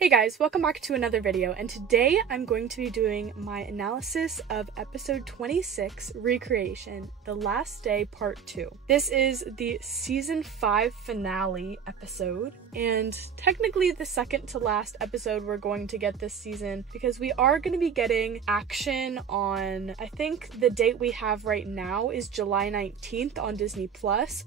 Hey guys, welcome back to another video, and today I'm going to be doing my analysis of episode 26, Recreation, The Last Day Part 2. This is the season 5 finale episode, and technically the second to last episode we're going to get this season because we are going to be getting action on, I think the date we have right now is July 19th on Disney+,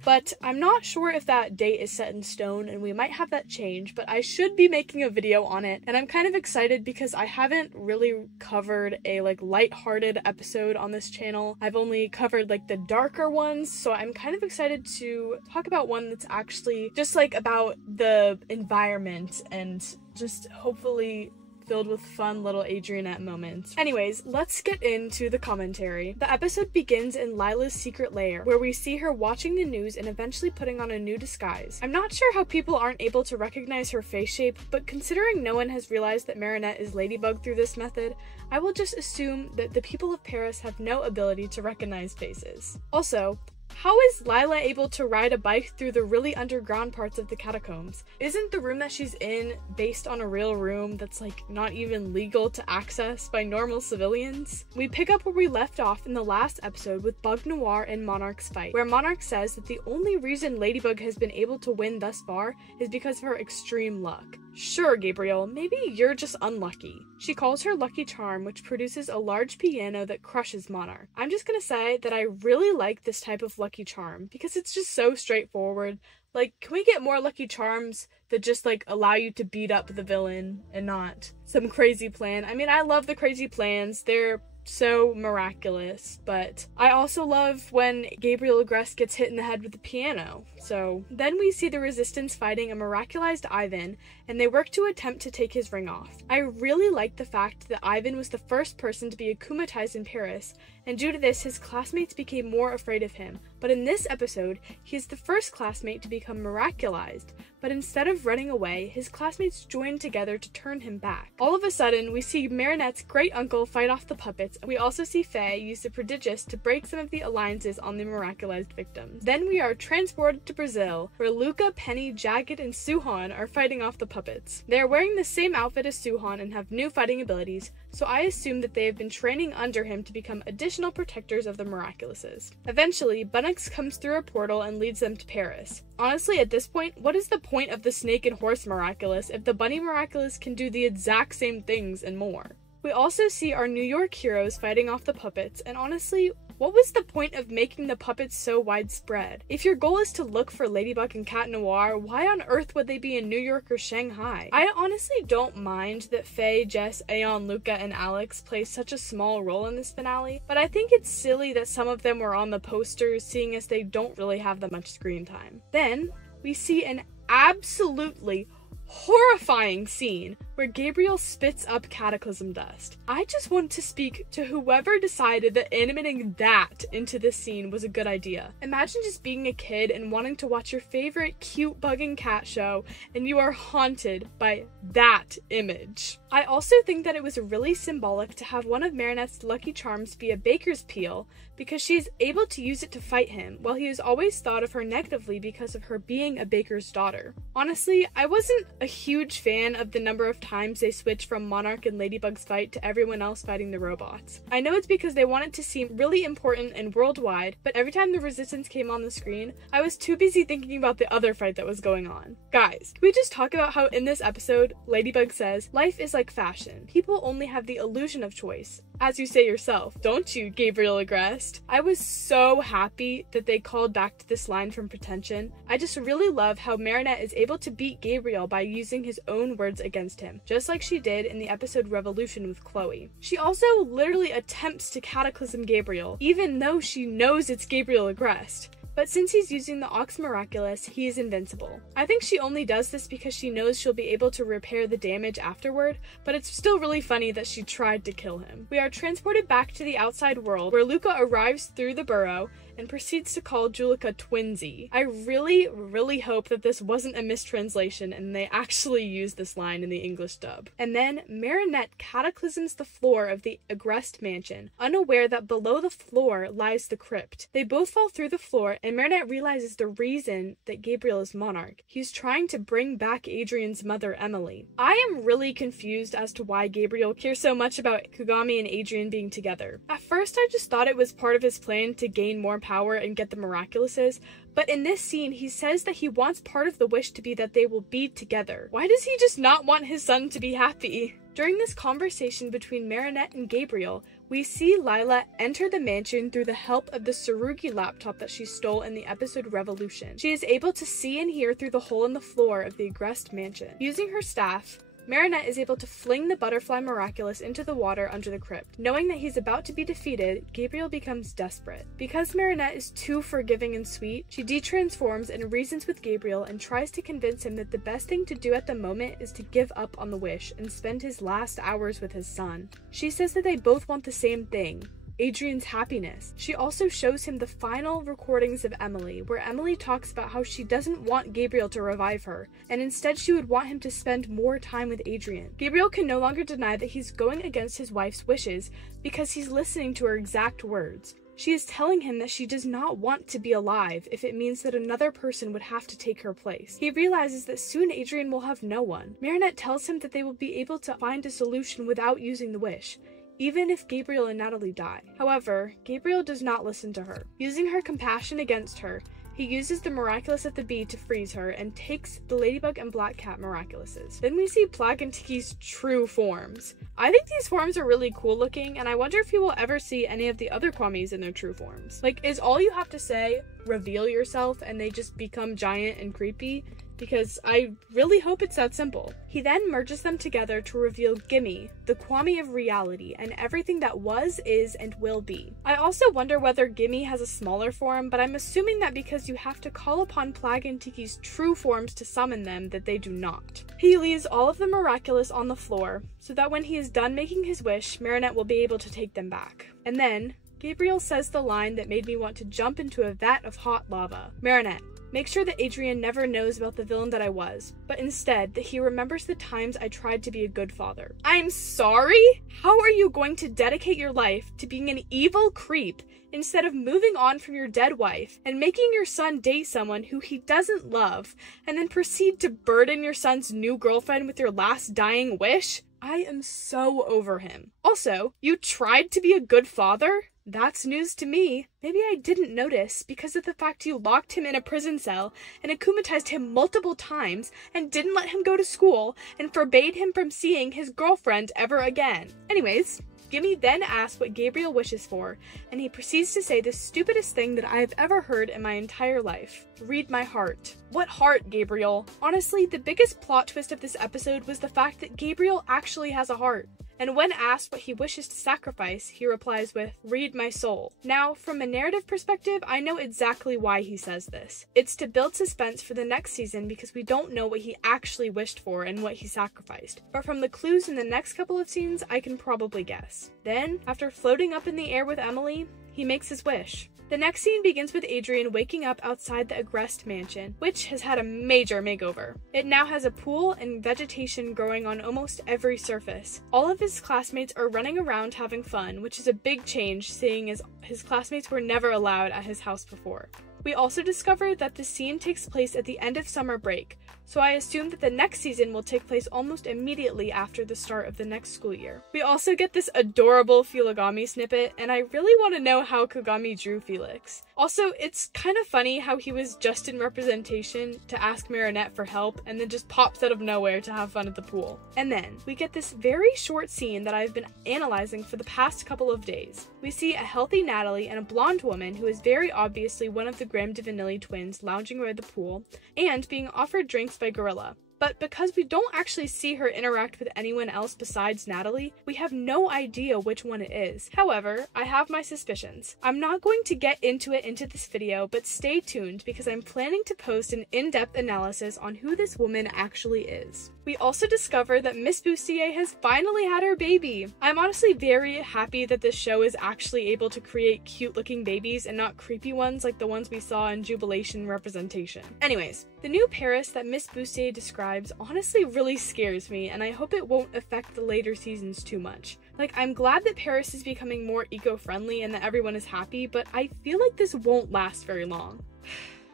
but I'm not sure if that date is set in stone and we might have that change, but I should be making a video on it, and I'm kind of excited because I haven't really covered a light-hearted episode on this channel. I've only covered the darker ones, so I'm kind of excited to talk about one that's actually just about the environment and just hopefully filled with fun little Adrianette moments. Anyways, let's get into the commentary. The episode begins in Lila's secret lair, where we see her watching the news and eventually putting on a new disguise. I'm not sure how people aren't able to recognize her face shape, but considering no one has realized that Marinette is Ladybug through this method, I will just assume that the people of Paris have no ability to recognize faces. Also, how is Lila able to ride a bike through the really underground parts of the catacombs? Isn't the room that she's in based on a real room that's not even legal to access by normal civilians? We pick up where we left off in the last episode with Bug Noir and Monarch's fight, where Monarch says that the only reason Ladybug has been able to win thus far is because of her extreme luck. Sure, Gabriel, maybe you're just unlucky. She calls her Lucky Charm, which produces a large piano that crushes Monarch. I'm just gonna say that I really like this type of Lucky Charm because it's just so straightforward. Can we get more Lucky Charms that just allow you to beat up the villain and not some crazy plan? I mean, I love the crazy plans. They're so miraculous, but I also love when Gabriel Agreste gets hit in the head with the piano. So then we see the Resistance fighting a miraculized Ivan, and they work to attempt to take his ring off. I really like the fact that Ivan was the first person to be akumatized in Paris, and due to this his classmates became more afraid of him. But in this episode, he is the first classmate to become miraculized, but instead of running away, his classmates joined together to turn him back. All of a sudden, we see Marinette's great uncle fight off the puppets, and we also see Faye use the Prodigious to break some of the alliances on the miraculized victims. Then we are transported to Brazil, where Luca, Penny, Jagged, and Suhan are fighting off the puppets. They are wearing the same outfit as Suhan and have new fighting abilities, so I assume that they have been training under him to become additional protectors of the Miraculouses. Eventually, Bunnux comes through a portal and leads them to Paris. Honestly, at this point, what is the point of the Snake and Horse Miraculous if the Bunny Miraculous can do the exact same things and more? We also see our New York heroes fighting off the puppets, and honestly, what was the point of making the puppets so widespread? If your goal is to look for Ladybug and Cat Noir, why on earth would they be in New York or Shanghai? I honestly don't mind that Faye, Jess, Aeon, Luca, and Alex play such a small role in this finale, but I think it's silly that some of them were on the posters, seeing as they don't really have that much screen time. Then, we see an absolutely horrifying scene where Gabriel spits up cataclysm dust. I just want to speak to whoever decided that animating that into this scene was a good idea. Imagine just being a kid and wanting to watch your favorite cute bug and cat show, and you are haunted by that image. I also think that it was really symbolic to have one of Marinette's Lucky Charms be a baker's peel, because she is able to use it to fight him, while he has always thought of her negatively because of her being a baker's daughter. Honestly, I wasn't a huge fan of the number of times they switch from Monarch and Ladybug's fight to everyone else fighting the robots. I know it's because they want it to seem really important and worldwide, but every time the Resistance came on the screen, I was too busy thinking about the other fight that was going on. Guys, can we just talk about how in this episode, Ladybug says, "Life is like fashion. People only have the illusion of choice." As you say yourself, don't you, Gabriel Agreste? I was so happy that they called back to this line from Pretension. I just really love how Marinette is able to beat Gabriel by using his own words against him, just like she did in the episode Revolution with Chloe. She also literally attempts to cataclysm Gabriel, even though she knows it's Gabriel Agreste. But since he's using the Ox Miraculous, he is invincible. I think she only does this because she knows she'll be able to repair the damage afterward, but it's still really funny that she tried to kill him. We are transported back to the outside world, where Luca arrives through the burrow and proceeds to call Juleka Twinsy. I really hope that this wasn't a mistranslation and they actually used this line in the English dub. And then Marinette cataclysms the floor of the Agreste mansion, unaware that below the floor lies the crypt. They both fall through the floor and Marinette realizes the reason that Gabriel is monarch. He's trying to bring back Adrian's mother, Emily. I am really confused as to why Gabriel cares so much about Kagami and Adrian being together. At first, I just thought it was part of his plan to gain more power and get the Miraculouses, but in this scene, he says that he wants part of the wish to be that they will be together. Why does he just not want his son to be happy? During this conversation between Marinette and Gabriel, we see Lila enter the mansion through the help of the Tsurugi laptop that she stole in the episode Revolution. She is able to see and hear through the hole in the floor of the Agreste mansion. Using her staff, Marinette is able to fling the butterfly Miraculous into the water under the crypt. Knowing that he's about to be defeated, Gabriel becomes desperate. Because Marinette is too forgiving and sweet, she detransforms and reasons with Gabriel and tries to convince him that the best thing to do at the moment is to give up on the wish and spend his last hours with his son. She says that they both want the same thing: Adrian's happiness. She also shows him the final recordings of Emily, where Emily talks about how she doesn't want Gabriel to revive her, and instead she would want him to spend more time with Adrian. Gabriel can no longer deny that he's going against his wife's wishes because he's listening to her exact words. She is telling him that she does not want to be alive if it means that another person would have to take her place. He realizes that soon Adrian will have no one. Marinette tells him that they will be able to find a solution without using the wish, even if Gabriel and Natalie die. However, Gabriel does not listen to her. Using her compassion against her, he uses the Miraculous at the Bee to freeze her and takes the Ladybug and Black Cat Miraculouses. Then we see Plagg and Tiki's true forms. I think these forms are really cool looking, and I wonder if you will ever see any of the other Kwamis in their true forms. Like, is all you have to say, reveal yourself, and they just become giant and creepy? Because I really hope it's that simple. He then merges them together to reveal Gimme, the Kwami of reality, and everything that was, is, and will be. I also wonder whether Gimme has a smaller form, but I'm assuming that because you have to call upon Plagg and Tiki's true forms to summon them, that they do not. He leaves all of the Miraculous on the floor, so that when he is done making his wish, Marinette will be able to take them back. And then, Gabriel says the line that made me want to jump into a vat of hot lava. Marinette, make sure that Adrian never knows about the villain that I was, but instead that he remembers the times I tried to be a good father. I'm sorry? How are you going to dedicate your life to being an evil creep instead of moving on from your dead wife and making your son date someone who he doesn't love, and then proceed to burden your son's new girlfriend with your last dying wish? I am so over him. Also, you tried to be a good father? That's news to me. Maybe I didn't notice because of the fact you locked him in a prison cell and akumatized him multiple times and didn't let him go to school and forbade him from seeing his girlfriend ever again. Anyways, Gimme then asks what Gabriel wishes for, and he proceeds to say the stupidest thing that I have ever heard in my entire life. Read my heart. What heart, Gabriel? Honestly, the biggest plot twist of this episode was the fact that Gabriel actually has a heart. And when asked what he wishes to sacrifice, he replies with, "Read my soul." Now, from a narrative perspective, I know exactly why he says this. It's to build suspense for the next season because we don't know what he actually wished for and what he sacrificed. But from the clues in the next couple of scenes, I can probably guess. Then, after floating up in the air with Emily, he makes his wish. The next scene begins with Adrian waking up outside the Agreste mansion, which has had a major makeover. It now has a pool and vegetation growing on almost every surface. All of his classmates are running around having fun, which is a big change seeing as his classmates were never allowed at his house before. We also discover that the scene takes place at the end of summer break, so I assume that the next season will take place almost immediately after the start of the next school year. We also get this adorable Filogami snippet, and I really want to know how Kagami drew Felix. Also, it's kind of funny how he was just in representation to ask Marinette for help, and then just pops out of nowhere to have fun at the pool. And then, we get this very short scene that I've been analyzing for the past couple of days. We see a healthy Natalie and a blonde woman who is very obviously one of the Grimm Divinelli twins lounging by the pool, and being offered drinks by Gorilla. But because we don't actually see her interact with anyone else besides Natalie, we have no idea which one it is. However, I have my suspicions. I'm not going to get into it into this video, but stay tuned because I'm planning to post an in-depth analysis on who this woman actually is. We also discover that Miss Bustier has finally had her baby. I'm honestly very happy that this show is actually able to create cute looking babies and not creepy ones like the ones we saw in Jubilation representation. Anyways, the new Paris that Miss Bustier describes honestly really scares me, and I hope it won't affect the later seasons too much. Like, I'm glad that Paris is becoming more eco-friendly and that everyone is happy, but I feel like this won't last very long.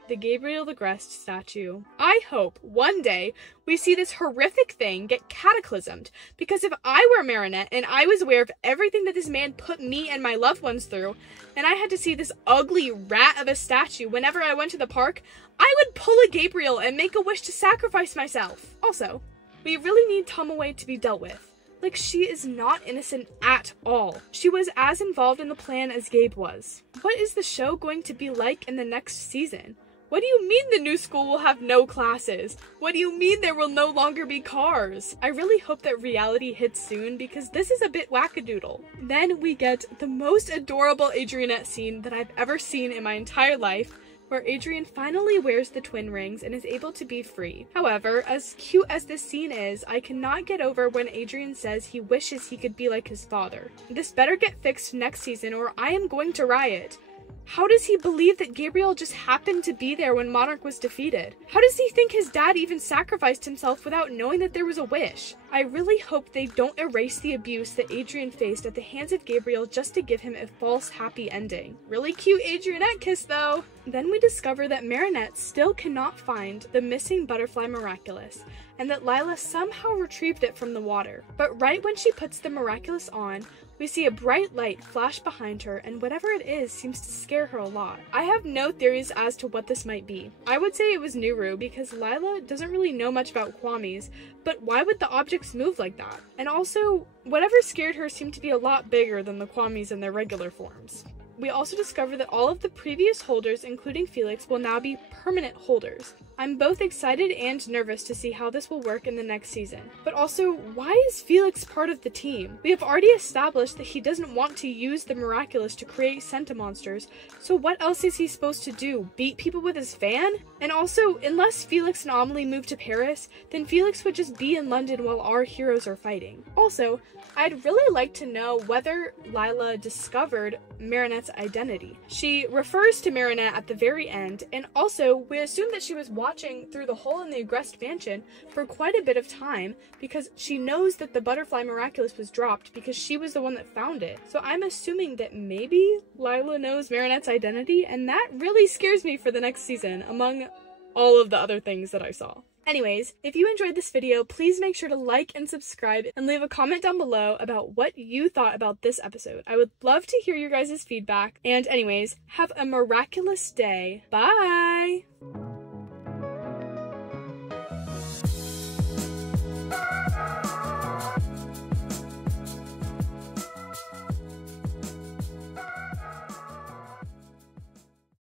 The Gabriel the Grest statue. I hope one day we see this horrific thing get cataclysmed, because if I were Marinette and I was aware of everything that this man put me and my loved ones through, and I had to see this ugly rat of a statue whenever I went to the park, I would pull a Gabriel and make a wish to sacrifice myself. Also, we really need Tomoe to be dealt with. Like, she is not innocent at all. She was as involved in the plan as Gabe was. What is the show going to be like in the next season? What do you mean the new school will have no classes? What do you mean there will no longer be cars? I really hope that reality hits soon, because this is a bit wackadoodle. Then we get the most adorable Adrianette scene that I've ever seen in my entire life, where Adrien finally wears the twin rings and is able to be free. However, as cute as this scene is, I cannot get over when Adrien says he wishes he could be like his father. This better get fixed next season or I am going to riot. How does he believe that Gabriel just happened to be there when Monarch was defeated? How does he think his dad even sacrificed himself without knowing that there was a wish? I really hope they don't erase the abuse that Adrien faced at the hands of Gabriel just to give him a false happy ending. Really cute Adrianette kiss though! Then we discover that Marinette still cannot find the missing butterfly Miraculous, and that Lila somehow retrieved it from the water. But right when she puts the Miraculous on, we see a bright light flash behind her, and whatever it is seems to scare her a lot. I have no theories as to what this might be. I would say it was Nuru, because Lila doesn't really know much about Kwamis, but why would the objects move like that? And also, whatever scared her seemed to be a lot bigger than the Kwamis in their regular forms. We also discover that all of the previous holders, including Felix, will now be permanent holders. I'm both excited and nervous to see how this will work in the next season. But also, why is Felix part of the team? We have already established that he doesn't want to use the Miraculous to create Sentimonsters, so what else is he supposed to do? Beat people with his fan? And also, unless Felix and Amelie move to Paris, then Felix would just be in London while our heroes are fighting. Also, I'd really like to know whether Lila discovered Marinette's identity. She refers to Marinette at the very end, and also we assume that she was watching through the hole in the Agreste mansion for quite a bit of time, because she knows that the butterfly Miraculous was dropped because she was the one that found it. So I'm assuming that maybe Lila knows Marinette's identity, and that really scares me for the next season, among all of the other things that I saw. Anyways, if you enjoyed this video, please make sure to like and subscribe and leave a comment down below about what you thought about this episode. I would love to hear your guys' feedback. And anyways, have a miraculous day. Bye!